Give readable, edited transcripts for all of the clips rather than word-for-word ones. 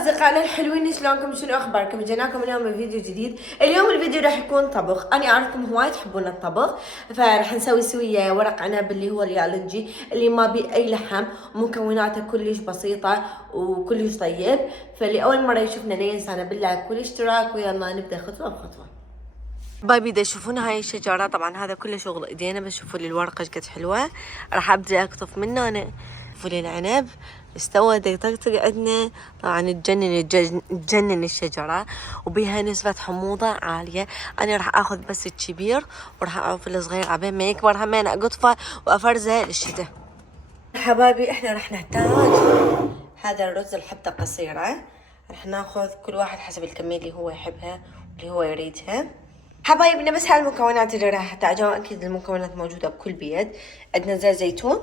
اصدقائنا الحلوين، شلونكم؟ شنو اخباركم؟ جيناكم اليوم بفيديو جديد. اليوم الفيديو راح يكون طبخ. انا اعرفكم هواي تحبون الطبخ، فراح نسوي سوية ورق عنب اللي هو اليالنجي اللي ما بيه اي لحم، مكوناته كلش بسيطة وكلش طيب. فاللي اول مرة يشوفنا لا ينسانا باللايك والاشتراك، ويلا نبدا خطوة بخطوة. بايبي دا تشوفون هاي الشجرة، طبعا هذا كله شغل ايدينا، بس شوفوا لي الورقة ايش قد حلوة. راح ابدا اقطف منه انا. شوفوا لي العنب استوى يطقطق عندنا، طبعا تجنن الشجرة وبيها نسبة حموضة عالية. انا راح اخذ بس الكبير وراح اعوف الصغير عبين ما يكبر، همين اقطفه وافرزه للشتاء. حبايبي احنا راح نحتاج هذا الرز الحبة قصيرة، راح ناخذ كل واحد حسب الكمية اللي هو يحبها واللي هو يريدها. حبايبنا بس هاي المكونات اللي راح تحتاجوها، اكيد المكونات موجودة بكل بيت. عندنا زيت زيتون،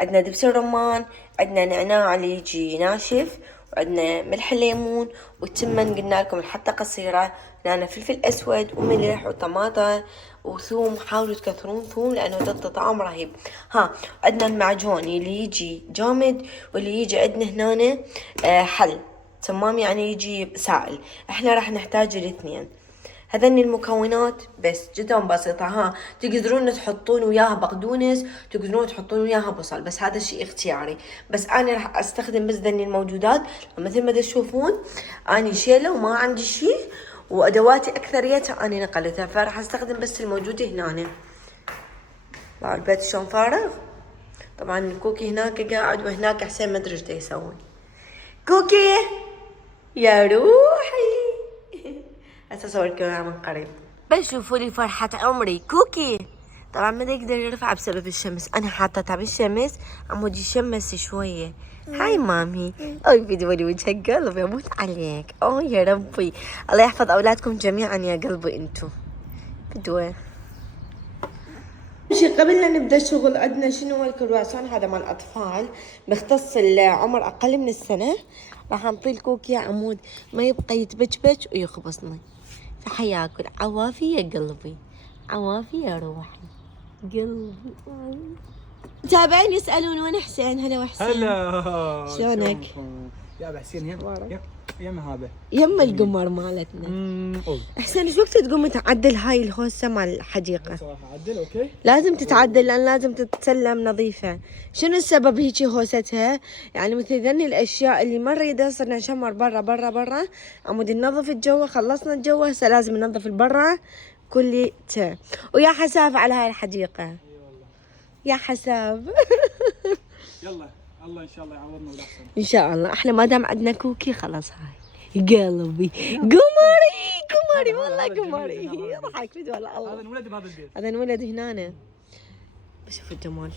عندنا دبس الرمان، عندنا نعناع اللي يجي ناشف، وعندنا ملح الليمون والتمن قلنا لكم الحبة قصيرة، عندنا فلفل اسود وملح وطماطة وثوم. حاولوا تكثرون ثوم لانه تعطي طعم رهيب. عندنا المعجون اللي يجي جامد واللي يجي عندنا هنا حل تمام، يعني يجي سائل. احنا راح نحتاج الاثنين. هذني المكونات بس جدا بسيطة. تقدرون تحطون وياها بقدونس، تقدرون تحطون وياها بصل، بس هذا الشيء اختياري. بس انا راح استخدم بس ذني الموجودات. مثل ما تشوفون اني شيلة وما عندي شيء، وادواتي اكثريتها اني نقلتها، فراح استخدم بس الموجود هنا. البيت شلون فارغ. طبعا كوكي هناك قاعد، وهناك حسين ما ادري ايش دا يسوي. كوكي يا روحي هسه اصوركم من قريب. بس شوفوا لي فرحة عمري كوكي. طبعا ما يقدر يرفع بسبب الشمس، انا حاطتها بالشمس عمود يشمس شوية. هاي مامي. اوي فيديو لي وجهك قلبي، اموت عليك. اوه يا ربي، الله يحفظ اولادكم جميعا يا قلبي انتو. فدوة قبل لا نبدا الشغل، عندنا شنو الكرواسون، هذا مال الاطفال مختص العمر اقل من السنة. راح نطي الكوكي عمود ما يبقى يتبجبج ويخبصني. فحياكل عوافي يا قلبي، عوافي يا روحي قلبي. متابعين يسألون وين حسين. هلا وحسين. هلا شلونك؟ يا ابو حسين يم هذا يم القمر مالتنا. حسين ايش وقت تقوم تعدل هاي الهوسة مال الحديقة؟ صراحة عدل اوكي. لازم تتعدل لان لازم تتسلم نظيفة. شنو السبب هيجي هوستها؟ يعني مثل ذني الاشياء اللي مرة يدا صرنا نشمر برا عمود ننظف الجو. خلصنا الجو هسه لازم ننظف البرا كليته. ويا حساب على هاي الحديقة يا حساب. يلا الله ان شاء الله يعوضنا بالاحسن ان شاء الله. احنا ما دام عندنا كوكي خلاص. هاي قلبي قمري والله قمري. يضحك فيديو والله. هذا انولد بهذا البيت، هذا انولد هنا. بشوف الجمال.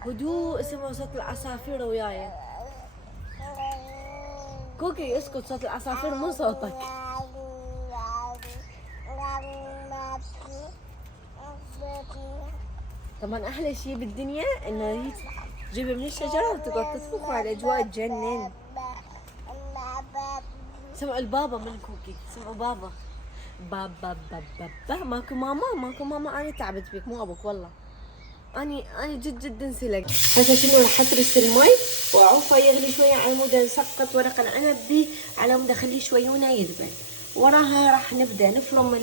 هدوء اسمه صوت العصافير وياي. كوكي اسكت، صوت العصافير مو صوتك. طبعا احلى شيء بالدنيا انه تجيبه من الشجره وتقعد تطبخ، على الاجواء تجنن. سمعوا البابا من كوكي، سمعوا بابا. بابا ماكو ماما انا تعبت بك مو ابوك والله. اني جد انسلق. هسه شنو راح اترس المي واعوفه يغلي شويه على مود نسقط ورق العنب دي على مود اخليه شويونه يذبل. وراها راح نبدا نفرم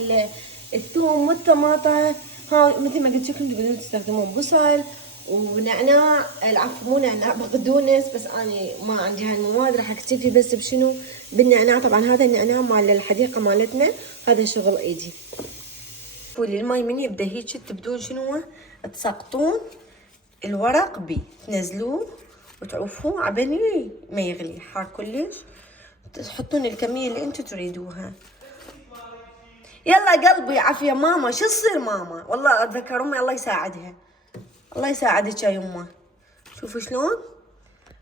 الثوم والطماطه. مثل ما قلت لكم تقدرون تستخدمون بصل ونعناع، العفو مو نعناع، بقدونس، بس اني ما عندي هاي المواد. راح اكتفي بس بشنو؟ بالنعناع. طبعا هذا النعناع مال الحديقه مالتنا، هذا شغل ايدي. واللي الماي من يبدا هيك تبدون شنو تسقطون الورق بيه، تنزلوه وتعوفوه عبين ما يغلي حار كلش. تحطون الكميه اللي انتم تريدوها. يلا قلبي عافية ماما. شو تصير ماما؟ والله اتذكر امي الله يساعدها. الله يساعدك يا يمه. شوفوا شلون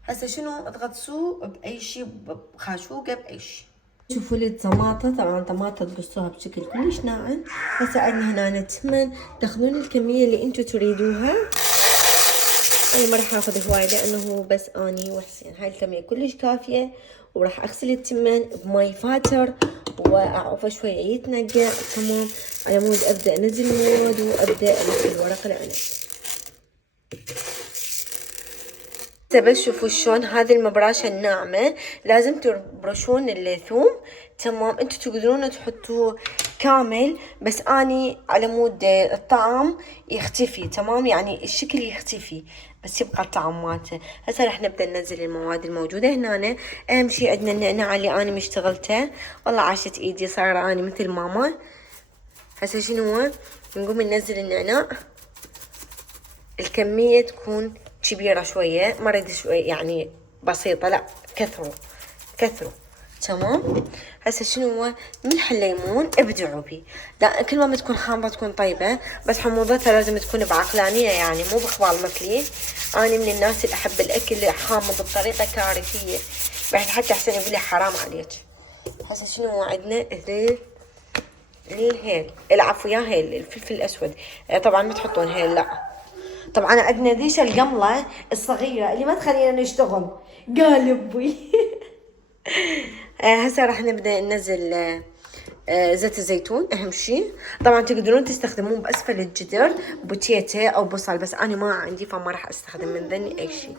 هسه شنو تغطسوه باي شيء، بخاشوقه باي شيء. شوفوا لي الطماطه، طبعا الطماطه تقصوها بشكل كلش ناعم. هسه عندنا هنا تمن، تاخذون الكميه اللي انتم تريدوها. انا ما راح اخذ هواي لانه بس اني وحسين. هاي الكميه كلش كافيه. وراح اغسل التمن بماي فاتر واعوفه شويه يتنقع تمام على مود ابدا انزل المواد وابدا انزل ورق العنب. بس شوفوا شلون هذه المبراشة الناعمة لازم تبرشون الثوم. تمام، انتوا تقدرون تحطوه كامل، بس اني على مود الطعم يختفي. تمام، يعني الشكل يختفي بس يبقى الطعم مالته. هسه راح نبدا ننزل المواد الموجودة هنا. اهم شي عندنا النعناع اللي انا مشتغلته، والله عاشت ايدي صايرة اني مثل ماما. هسه شنو هو؟ نقوم ننزل النعناع، الكمية تكون كبيرة شوية، ما اريد شوية يعني بسيطة، لا كثروا. تمام. هسه شنو هو؟ ملح الليمون ابدعوا بيه، لا كل ما تكون حامضة تكون طيبة، بس حموضتها لازم تكون بعقلانية، يعني مو بخبال مثلي. انا من الناس اللي احب الاكل حامض بطريقة كارثية، بعد حتى احسن يقول لي حرام عليك. هسه شنو هو عندنا؟ الهيل، العفو يا هيل، الفلفل الاسود. طبعا ما تحطون هيل، لا. طبعا عندنا ذيش القملة الصغيرة اللي ما تخلينا نشتغل، قالبي. هسه راح نبدأ ننزل زيت الزيتون اهم شي. طبعا تقدرون تستخدمون باسفل الجدر بوتيتا او بصل، بس انا ما عندي فما راح استخدم من ذني اي شي.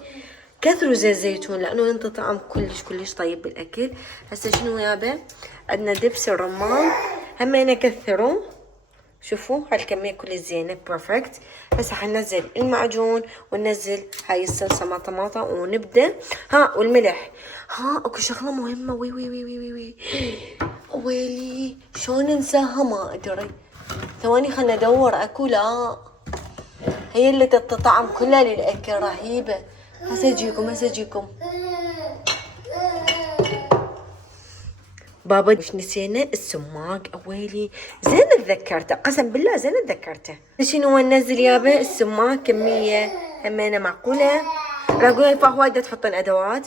كثروا زيت الزيتون لانه ينطي طعم كلش طيب بالاكل. هسه شنو يابا؟ عندنا دبس الرمان همينه كثروا. شوفوا هالكمية كل زينة بيرفكت. هسه حننزل المعجون وننزل هاي الصلصة مع طماطم ونبدأ. والملح. اكو شغلة مهمة، وي وي وي وي وي وي ويلي شلون ننساها ما ادري. ثواني خلنا ادور. اكو لا، هي اللي تعطي طعم كلها للاكل، رهيبة. هسه اجيكم بابا. مش نسينا السماق، اويلي زين تذكرته، قسم بالله زين تذكرته. شنو ننزل يابا؟ السماق كمية همينة معقولة. راقولي فوايدة تحطون ادوات.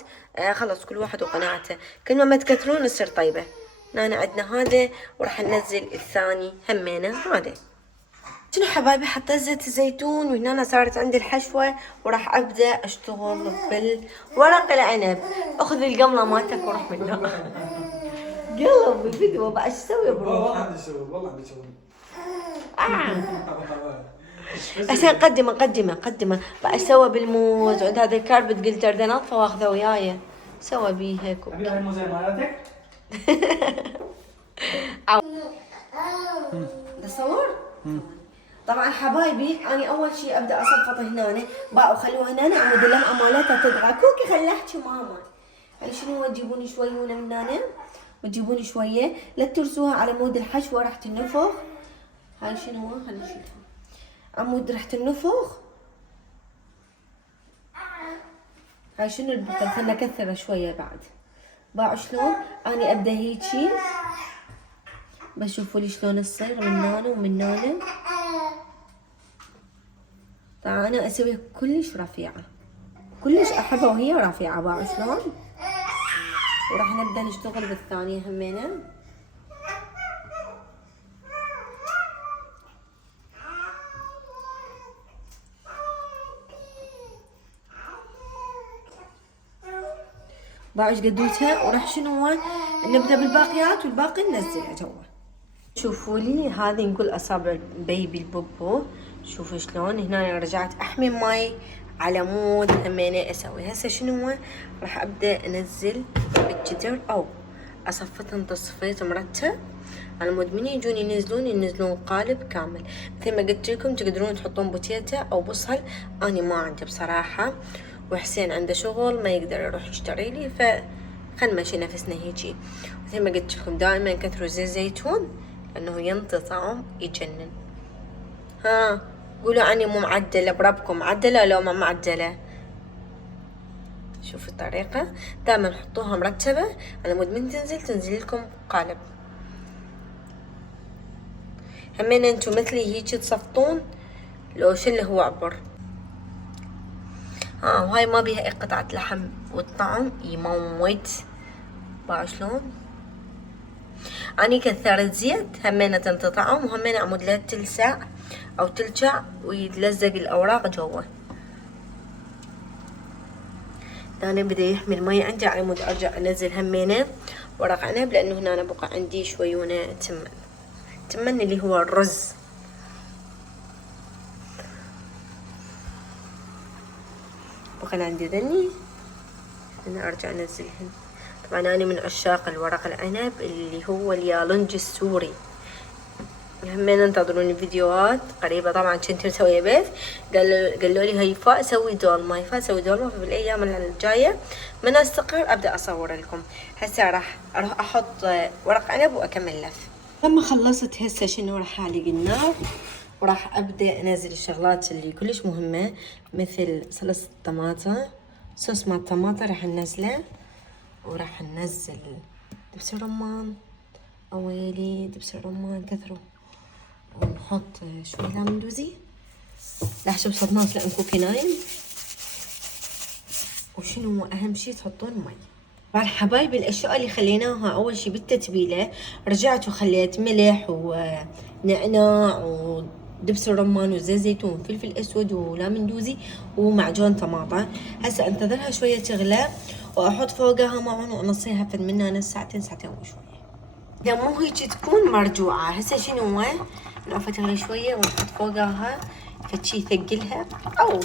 خلص كل واحد وقناعته، كل ما تكثرون يصير طيبة. هنا عندنا هذا، وراح ننزل الثاني همينة هذا. شنو حبايبي؟ حطيت زيت الزيتون، وهنا صارت عندي الحشوة، وراح ابدا اشتغل بالورق العنب. اخذ القملة مالتك وروح منها. يلا بالفيديو بقى ايش اسوي برو؟ والله عندي شغل. عشان قدمه بقى اسوي بالموز. وعند هذا الكاربت قلت اريد انظفه واخذه وياي سوى بيه هيك. ابي هاي الموزه مالتك؟ تصور؟ طبعا حبايبي انا اول شيء ابدا اصفط هنا بقى وخلوها هنا عمود اللمعه مالتها تطغى. كوكي خلي احكي ماما. هاي شنو؟ تجيبوني شويونه من هنا وتجيبوني شويه، لا ترسوها على مود الحشوه راح تنفخ. هاي شنو؟ خلينا نشوفها. عمود راح تنفخ. هاي شنو البقل؟ خلنا نكثرها شويه بعد. باعوا شلون؟ اني ابدا هيجي، بشوفوا لي شلون تصير من هنا ومن هنا. طبعا انا اسويها كلش رفيعه، كلش احبها وهي رفيعه. باعوا شلون؟ وراح نبدا نشتغل بالثانيه همينه. باعوا ايش قدوتها. وراح شنو نبدا بالباقيات والباقي ننزلها جوا. شوفوا لي هذه نقول اصابع بيبي البوبو. شوفوا شلون هنا رجعت احمي ماي على مود همينه اسوي. هسه شنو راح ابدا انزل بالجدر او اصفطهم تصفيط مرتب على مود من يجون ينزلون قالب كامل. مثل ما قلت لكم تقدرون تحطون بوتيتا او بصل، اني ما عندي بصراحه، وحسين عنده شغل ما يقدر يروح يشتري لي، فخل نمشي نفسنا هيجي. مثل ما قلت لكم دائما كثروا زيت زيتون لانه ينطي طعم يجنن. قولوا عني مو معدله، بربكم معدله لو ما معدله. شوفوا الطريقه، دائما حطوها مرتبه على مود من تنزل لكم قالب. همين انتو مثلي هيجي تصفطون لو شو اللي هو عبر. وهاي ما بيها اي قطعة لحم والطعم يموت. باعوا شلون؟ اني كثرت زيت همينة تنطي طعم، وهمينة عمود لا تلسع او تلجع ويتلزق الاوراق جوا. هنا بدا يحمي المي عندي على مود ارجع انزل همينة ورق عنب، لانه هنا بقى عندي شويونة تمن اللي هو الرز. بقى باقي عندي ذني، أنا أرجع أنزلهن. طبعا أنا من عشاق الورق العنب اللي هو اليالنجي السوري. همين انتظروني فيديوهات قريبة. طبعا كنت مسوية بيت، قالوا لي هاي فاء سوي دولمة، فاء سوي دولمة. في الأيام الجاية من استقر أبدأ أصور لكم. هسه راح أروح أحط ورق عنب وأكمل لف. لما خلصت هسه شنو راح أعلق النار وراح أبدأ أنزل الشغلات اللي كلش مهمة، مثل صلصة الطماطة، صوص مع الطماطة راح ننزله، وراح ننزل دبس الرمان. أويلي دبس الرمان كثروا. ونحط شوي ليمون دوزي. لا شوف صدمات لأن كوكي نايم. وشنو أهم شي تحطون مي. بعد حبايبي الأشياء اللي خليناها أول شي بالتتبيلة، رجعت وخليت ملح ونعناع ودبس الرمان وزيت زيتون وفلفل أسود وليمون دوزي ومعجون طماطة. هسه انتظرها شوية تغلى وأحط فوقها معون وأنصيها فد منها نص ساعتين وشوية. إذا مو هيك تكون مرجوعة. هسه شنو هو؟ نوقفها تغلي شوية ونحط فوقها فشي يثقلها أو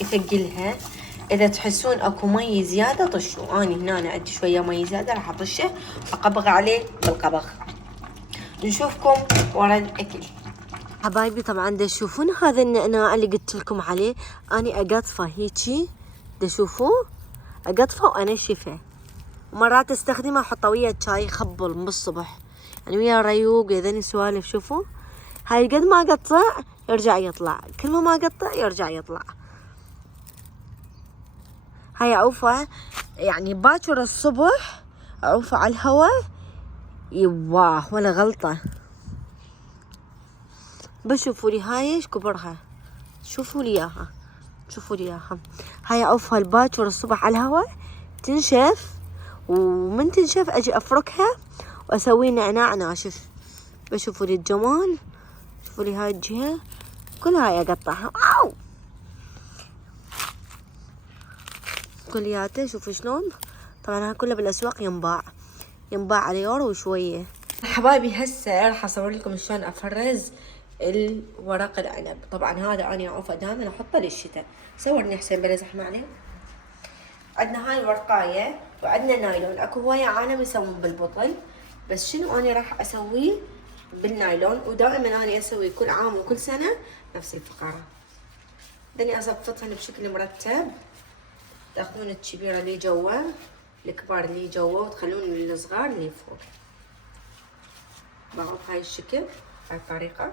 يثقلها. إذا تحسون أكو مي زيادة طشوا. أنا هنا عندي شوية مي زيادة راح أطشه وأقبغ عليه بالقبغ. نشوفكم ورا الأكل. حبايبي طبعا دا تشوفون هذا النعناع اللي قلت لكم عليه، أنا أقطفه هيجي، دا شوفوه أقطفه وأنشفه، ومرات استخدمه احطه ويا الشاي يخبل من الصبح، يعني ويا ريوق يذني سوالف. شوفوا هاي قد ما اقطع يرجع يطلع، كل ما اقطع يرجع يطلع. هاي عوفة يعني باكر الصبح عوفة على الهواء، يواه ولا غلطة. بشوفوا لي هاي ايش كبرها، شوفوا لي اياها، شوفوا لي اياها. هاي عوفة الباكر الصبح على الهواء تنشف، ومن تنشف اجي افركها واسوي نعناع ناشف. بشوفوا لي الجمال، شوفوا لي هاي الجهة كلها هاي اقطعها. اوو كلياته شوفوا شلون. طبعا هاي كلها بالاسواق ينباع على يورو وشوية. حبايبي هسه راح اصور لكم شلون افرز الورق العنب. طبعا هذا انا عوفة دائما احطه للشتاء. صورني حسين بلا زحمة عليه. عندنا هاي الورقاية وعندنا نايلون. اكو هواية عالم يسوون بالبطل، بس شنو انا راح اسويه بالنايلون. ودائما انا اسوي كل عام وكل سنة نفس الفقرة. دني اضبطهن بشكل مرتب. تاخذون الكبيرة اللي جوا، الكبار اللي جوا، وتخلون الصغار اللي فوق. بعوض هاي الشكل هاي الطريقة.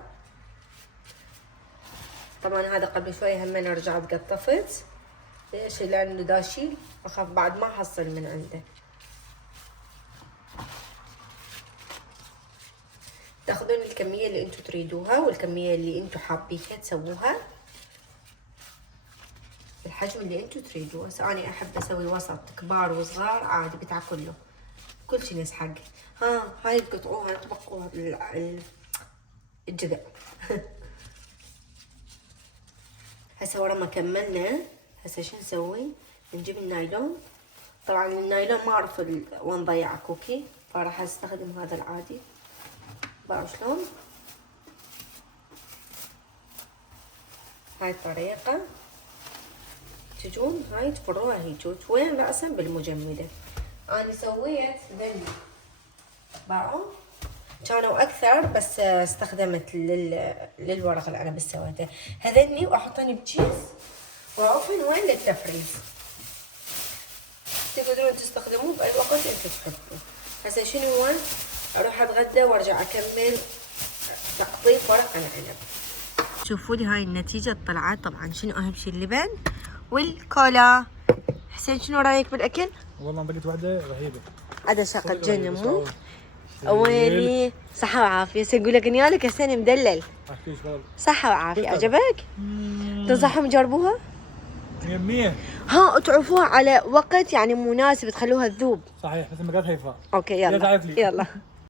طبعا هذا قبل شوية همين رجعت قطفت. ليش؟ لانه داشيل اخاف بعد ما احصل من عنده. تاخذون الكمية اللي انتو تريدوها والكمية اللي انتو حابينها تسووها الحجم اللي انتو تريدوه. هسه انا احب اسوي وسط، كبار وصغار عادي بتاكله كل شي يسحق. هاي تقطعوها تبقوها الجذع. هسه ورا ما كملنا هسه شو نسوي؟ نجيب النايلون. طبعا النايلون ما اعرف وين ضيع كوكي، فراح استخدم هذا العادي. باعوا شلون؟ هاي الطريقة تجون هاي تفروها هيجوت وين رأسا بالمجمدة. انا سويت ذني باعوا كانوا اكثر، بس استخدمت للورق العنب سويته هذني واحطني بكيس واعوفن وين للتفريز. تقدرون تستخدموه باي وقت انتم تحبون. هسه شنو هو؟ اروح اتغدى وارجع اكمل تقطيف ورق العنب. شوفوا لي هاي النتيجة طلعت. طبعا شنو اهم شي؟ اللبن والكولا. حسين شنو رايك بالاكل؟ والله بقيت واحدة رهيبة. هذا شغل جنة مو؟ ويلي صحة وعافية. سأقول لك اني لك حسين مدلل. صحة وعافية. عجبك؟ تنصحهم يجربوها؟ 100. تعرفوها على وقت يعني مناسب تخلوها تذوب. صحيح مثل ما قالت هيفاء. اوكي يلا.